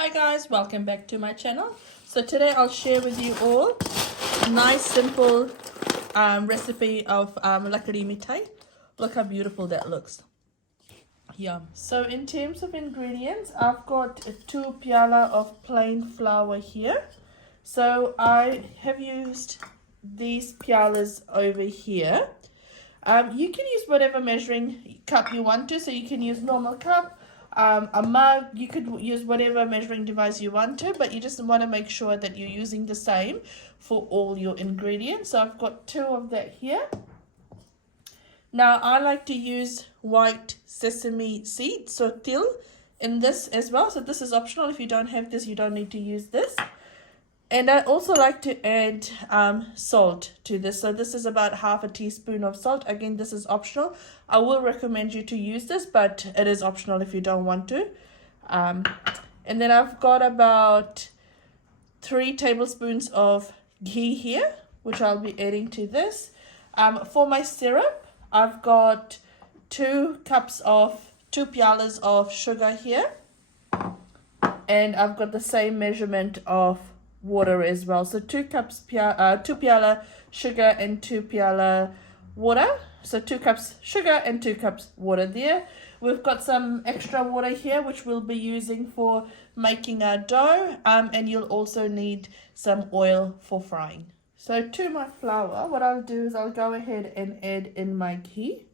Hi guys, welcome back to my channel. So today I'll share with you all a nice simple recipe of Lakri Mithai. Look how beautiful that looks. Yum. So in terms of ingredients, I've got 2 piala of plain flour here. So I have used these pialas over here. You can use whatever measuring cup you want to. So you can use normal cup, a mug. You could use whatever measuring device you want to, but you just want to make sure that you're using the same for all your ingredients. So I've got 2 of that here. Now I like to use white sesame seeds, so til in this as well. So this is optional. If you don't have this, you don't need to use this. And I also like to add salt to this. So this is about half a teaspoon of salt. Again, this is optional. I will recommend you to use this, but it is optional if you don't want to. And then I've got about 3 tablespoons of ghee here, which I'll be adding to this. For my syrup, I've got 2 pialas of sugar here. And I've got the same measurement of water as well. So 2 piala sugar and 2 piala water. So 2 cups sugar and 2 cups water there. We've got some extra water here which we'll be using for making our dough, and you'll also need some oil for frying. So to my flour, what I'll do is I'll go ahead and add in my ghee.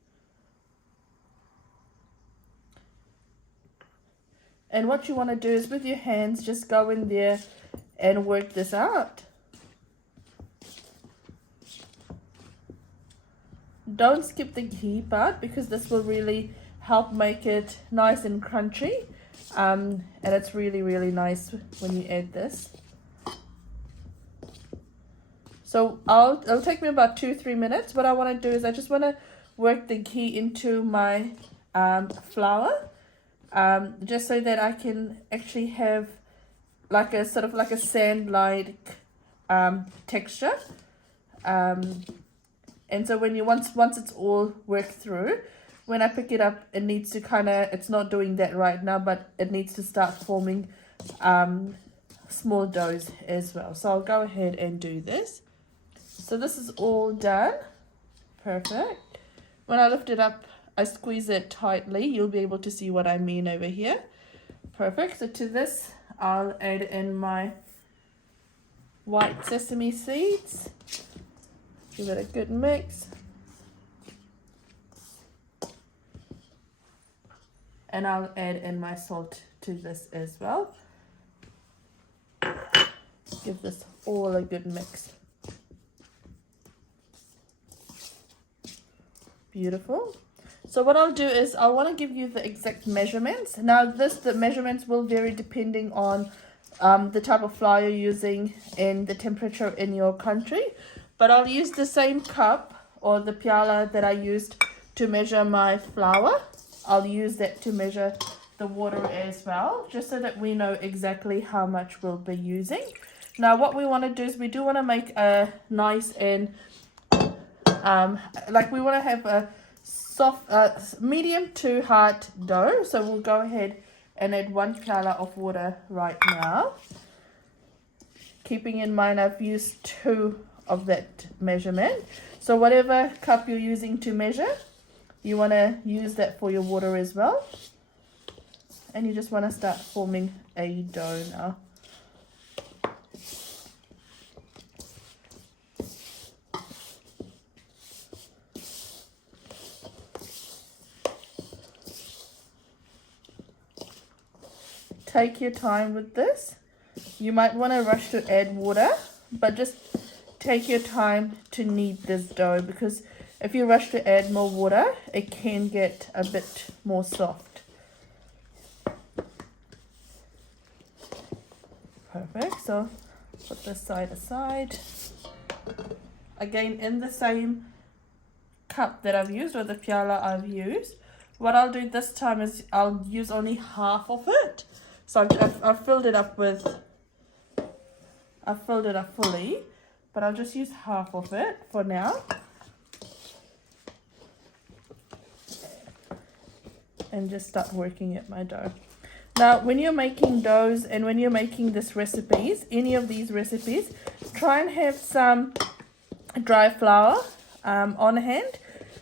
And what you want to do is with your hands just go in there and work this out. Don't skip the ghee part because this will really help make it nice and crunchy, and it's really nice when you add this. So it'll take me about 2-3 minutes. What I want to do is I just want to work the ghee into my flour, just so that I can actually have like a sort of like a sand-like texture. And so when you once it's all worked through, when I pick it up, it needs to it's not doing that right now, but it needs to start forming small doughs as well. So I'll go ahead and do this. So this is all done. Perfect. When I lift it up, I squeeze it tightly. You'll be able to see what I mean over here. Perfect. So to this, I'll add in my white sesame seeds. Give it a good mix. And I'll add in my salt to this as well. Give this all a good mix. Beautiful. So what I'll do is I want to give you the exact measurements. Now the measurements will vary depending on the type of flour you're using and the temperature in your country. But I'll use the same cup or the piala that I used to measure my flour. I'll use that to measure the water as well, just so that we know exactly how much we'll be using. Now what we want to do is we do want to make a nice and we want to have a soft, medium to hard dough. So we'll go ahead and add 1 piala of water right now. Keeping in mind I've used 2 of that measurement. So whatever cup you're using to measure, you want to use that for your water as well. And you just want to start forming a dough now. Take your time with this. You might want to rush to add water, but just take your time to knead this dough, because if you rush to add more water, it can get a bit more soft. Perfect. So put this side aside. Again, in the same cup that I've used, or the piala I've used, what I'll do this time is I'll use only half of it. So I've filled it up fully, but I'll just use half of it for now. And just start working at my dough. Now, when you're making doughs and when you're making this recipes, any of these recipes, try and have some dry flour on hand,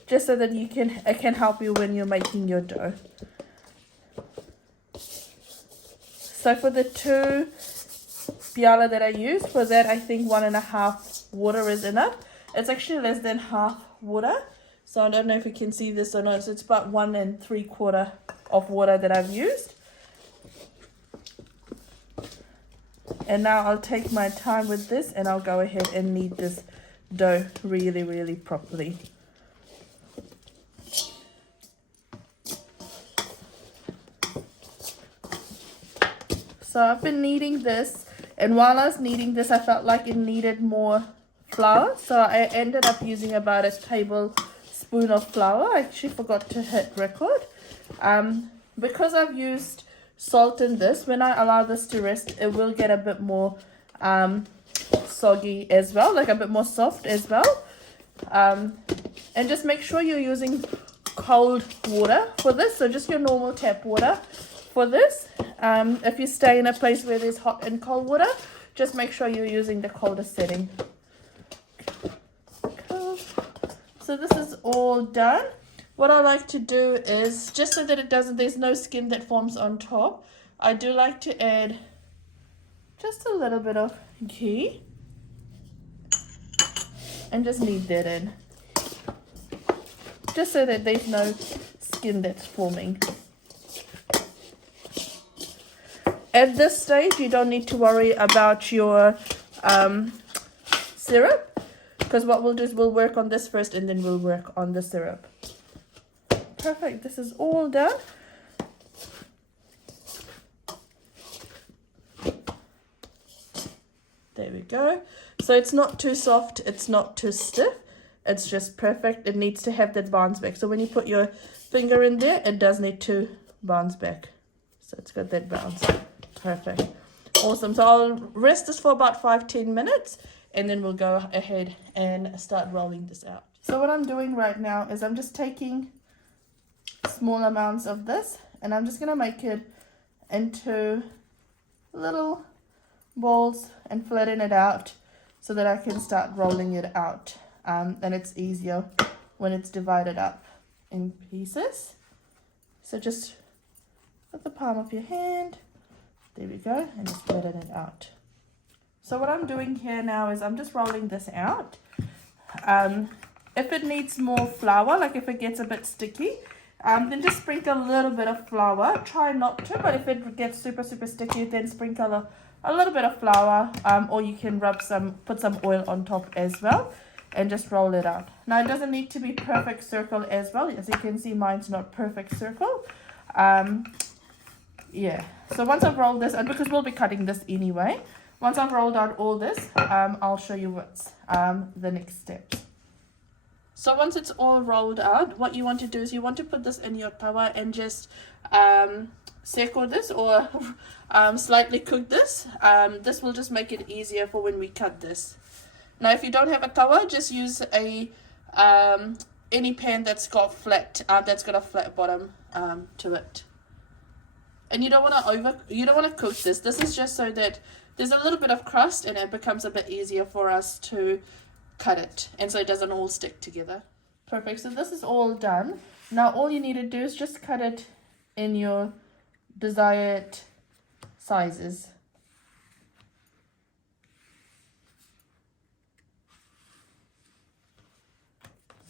just so that it can help you when you're making your dough. So for the 2 piala that I use, for that I think 1.5 water is enough. It's actually less than half water. So I don't know if you can see this or not. So it's about 1 3/4 of water that I've used. And now I'll take my time with this and I'll go ahead and knead this dough really, really properly. So I've been kneading this, and while I was kneading this, I felt like it needed more flour. So I ended up using about a tablespoon of flour. I actually forgot to hit record. Because I've used salt in this, when I allow this to rest, it will get a bit more soggy as well, like a bit more soft as well. And just make sure you're using cold water for this, so just your normal tap water for this. If you stay in a place where there's hot and cold water, just make sure you're using the coldest setting. Okay. So this is all done. What I like to do is, just so that there's no skin that forms on top, I do like to add just a little bit of ghee and just knead that in, just so that there's no skin that's forming. At this stage, you don't need to worry about your syrup, because what we'll do is we'll work on this first and then we'll work on the syrup. Perfect. This is all done. There we go. So it's not too soft, it's not too stiff, it's just perfect. It needs to have that bounce back. So when you put your finger in there, it does need to bounce back. So it's got that bounce. Perfect. Awesome. So I'll rest this for about 5-10 minutes and then we'll go ahead and start rolling this out. So what I'm doing right now is I'm just taking small amounts of this and I'm just going to make it into little balls and flatten it out so that I can start rolling it out. And it's easier when it's divided up in pieces. So just with the palm of your hand, there we go, and just flatten it out. So what I'm doing here now is I'm just rolling this out. If it needs more flour, like if it gets a bit sticky, then just sprinkle a little bit of flour. Try not to, but if it gets super sticky, then sprinkle a little bit of flour, or you can put some oil on top as well, and just roll it out. Now it doesn't need to be perfect circle as well. As you can see, mine's not perfect circle. Yeah, so once I've rolled this, and because we'll be cutting this anyway, once I've rolled out all this, I'll show you what's the next steps. So once it's all rolled out, what you want to do is you want to put this in your tawa and just seko this, or slightly cook this. This will just make it easier for when we cut this. Now if you don't have a tawa, just use a any pan that's got a flat bottom to it. And you don't want to cook this. This is just so that there's a little bit of crust and it becomes a bit easier for us to cut it, and so it doesn't all stick together. Perfect. So this is all done. Now all you need to do is just cut it in your desired sizes.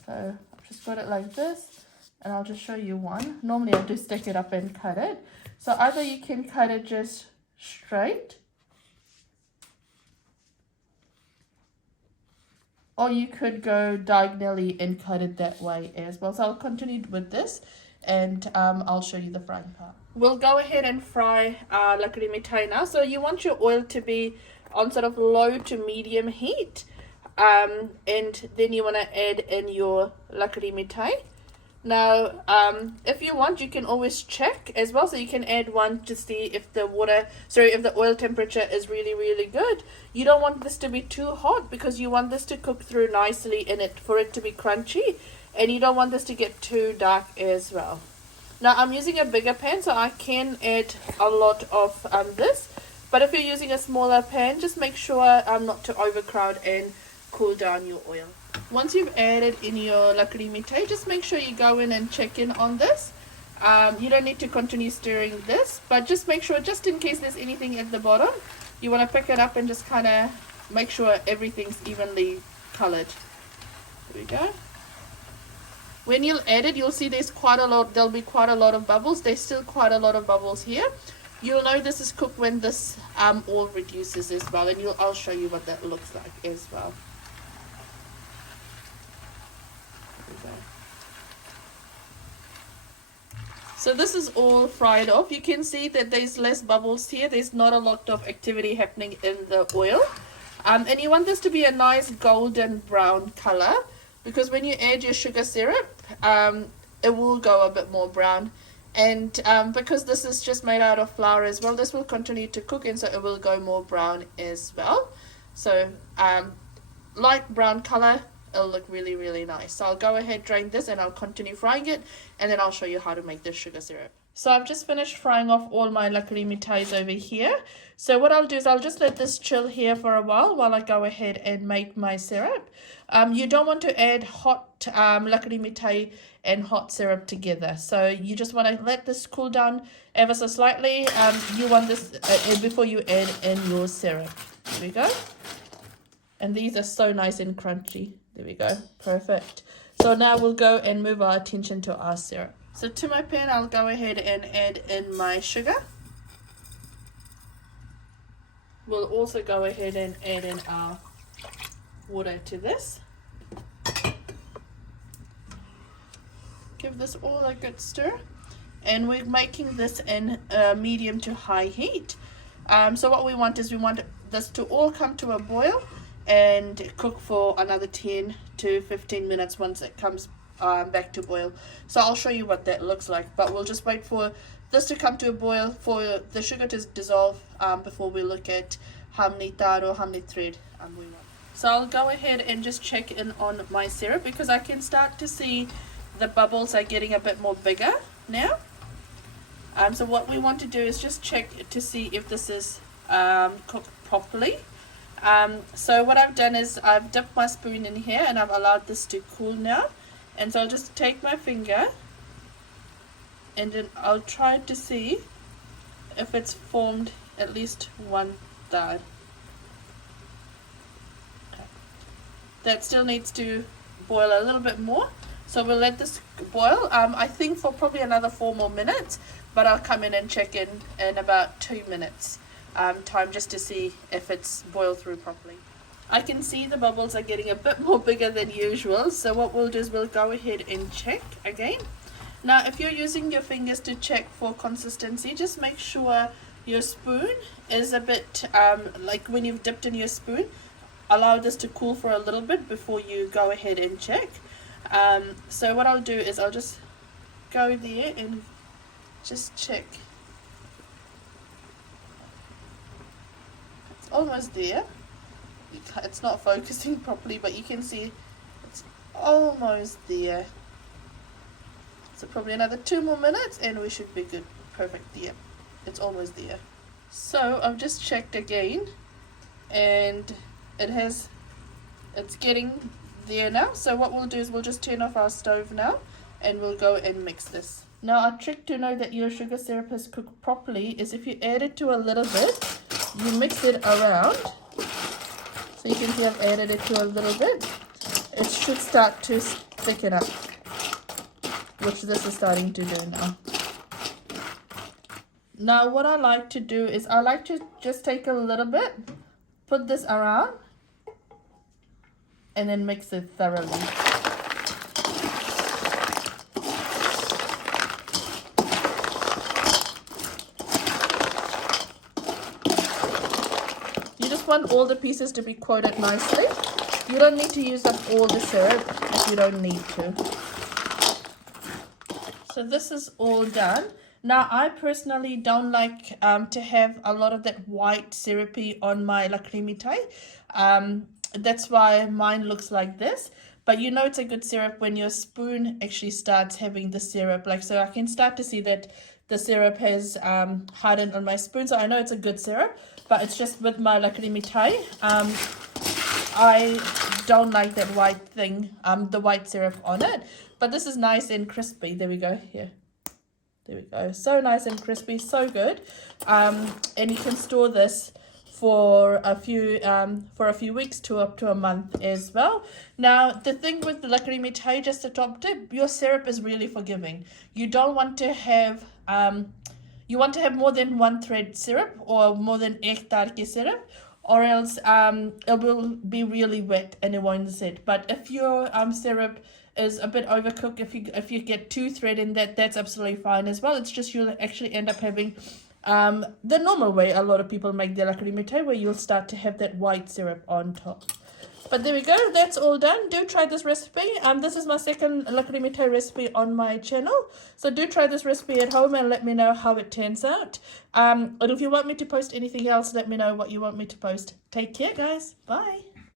So I've just got it like this, and I'll just show you one. Normally I do stick it up and cut it. So either you can cut it just straight, or you could go diagonally and cut it that way as well. So I'll continue with this, and I'll show you the frying part. We'll go ahead and fry our Lakri Mithai now. So you want your oil to be on sort of low to medium heat, and then you want to add in your Lakri Mithai. Now, if you want, you can always check as well. So you can add one to see if the oil temperature is really good. You don't want this to be too hot because you want this to cook through nicely in it for it to be crunchy, and you don't want this to get too dark as well. Now I'm using a bigger pan, so I can add a lot of this. But if you're using a smaller pan, just make sure not to overcrowd and cool down your oil. Once you've added in your Lakri Mithai, just make sure you go in and check in on this. You don't need to continue stirring this, but just make sure, just in case there's anything at the bottom, you want to pick it up and just kind of make sure everything's evenly colored. There we go. When you'll add it, you'll see there'll be quite a lot of bubbles. There's still quite a lot of bubbles here. You'll know this is cooked when this all reduces as well, and I'll show you what that looks like as well. So this is all fried off. You can see that there's less bubbles here. There's not a lot of activity happening in the oil. And you want this to be a nice golden brown color, because when you add your sugar syrup, it will go a bit more brown. And because this is just made out of flour as well, this will continue to cook, and so it will go more brown as well. So light brown color, it'll look really, really nice. So I'll go ahead, drain this, and I'll continue frying it, and then I'll show you how to make this sugar syrup. So I've just finished frying off all my Lakri Mithais over here. So what I'll do is I'll just let this chill here for a while I go ahead and make my syrup. You don't want to add hot Lakri Mithai and hot syrup together. So you just want to let this cool down ever so slightly. You want this before you add in your syrup. There we go. And these are so nice and crunchy. There we go. Perfect. So now we'll go and move our attention to our syrup. So to my pan, I'll go ahead and add in my sugar. We'll also go ahead and add in our water to this. Give this all a good stir. And we're making this in medium to high heat. So what we want is we want this to all come to a boil and cook for another 10 to 15 minutes once it comes back to boil. So I'll show you what that looks like, but we'll just wait for this to come to a boil, for the sugar to dissolve before we look at how many tar or how many thread we want. So I'll go ahead and just check in on my syrup, because I can start to see the bubbles are getting a bit more bigger now. So what we want to do is just check to see if this is cooked properly. So what I've done is I've dipped my spoon in here and I've allowed this to cool now. And so I'll just take my finger and then I'll try to see if it's formed at least one dye. Okay. That still needs to boil a little bit more. So we'll let this boil, I think for probably another 4 more minutes, but I'll come in and check in about 2 minutes time, just to see if it's boiled through properly. I can see the bubbles are getting a bit more bigger than usual, so what we'll do is we'll go ahead and check again. Now if you're using your fingers to check for consistency, just make sure your spoon is a bit, like when you've dipped in your spoon, allow this to cool for a little bit before you go ahead and check. So what I'll do is I'll just go there and just check. It's almost there. It's not focusing properly, but you can see it's almost there. So probably another 2 more minutes and we should be good. Perfect. Yeah, it's almost there. So I've just checked again and it's getting there now. So what we'll do is we'll just turn off our stove now and we'll go and mix this. Now a trick to know that your sugar syrup has cooked properly is if you add it to a little bit, you mix it around. So you can see I've added it to a little bit. It should start to thicken up, which this is starting to do now. Now what I like to do is I like to just take a little bit, put this around, and then mix it thoroughly. Want all the pieces to be coated nicely. You don't need to use up all the syrup if you don't need to. So this is all done. Now I personally don't like to have a lot of that white syrupy on my Lakri Mithai. That's why mine looks like this. But you know it's a good syrup when your spoon actually starts having the syrup. Like, so I can start to see that the syrup has hardened on my spoon. So I know it's a good syrup, but it's just with my Lakri Mithai. I don't like that white thing, the white syrup on it. But this is nice and crispy. There we go. Here. There we go. So nice and crispy. So good. And you can store this for a few weeks to up to a month as well. Now, the thing with the Lakri Mithai, just a top tip, your syrup is really forgiving. You don't want to have you want to have more than one thread syrup or more than ek larki syrup, or else it will be really wet and it won't sit. But if your syrup is a bit overcooked, if you get 2 thread in that, that's absolutely fine as well. It's just you'll actually end up having the normal way a lot of people make their Lakri Mithai, where you'll start to have that white syrup on top. But there we go, that's all done. Do try this recipe. This is my second Lakri Mithai recipe on my channel. So do try this recipe at home and let me know how it turns out. And if you want me to post anything else, let me know what you want me to post. Take care, guys. Bye.